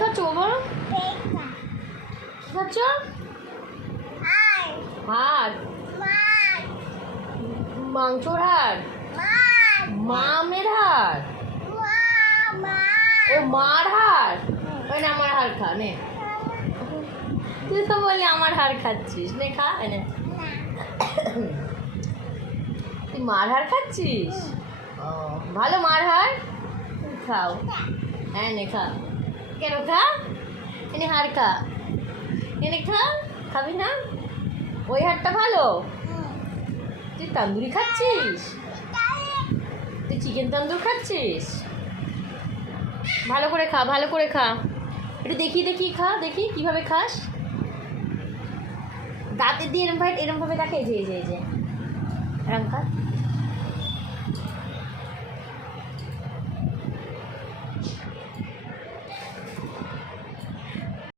খাচ্ছ বাবা? কি খাচ্ছ? হাড়? মাংসর হাড়? মামের হাড়? ও মার হাড়? ওই না আমার হাড় খা নে। তুই তো বললি আমার হাড় খাচ্ছিস, নে খা এনে। তুই মার হাড় খাচ্ছিস? ও ভালো মার হাড়, খাও। হ্যাঁ নে খা। কেন খা? এনে হাড় খা, এনে খা। খাবি না? ওই হাড়টা ভালো? তুই তন্দুরি খাচ্ছিস? তুই চিকেন তন্দুর খাচ্ছিস? ভালো করে খা, ভালো করে খা। একটু দেখি দেখি খা, দেখি কিভাবে খাস। দাঁতে দিয়ে এরমভাবে দেখে, এই যে এরম খা।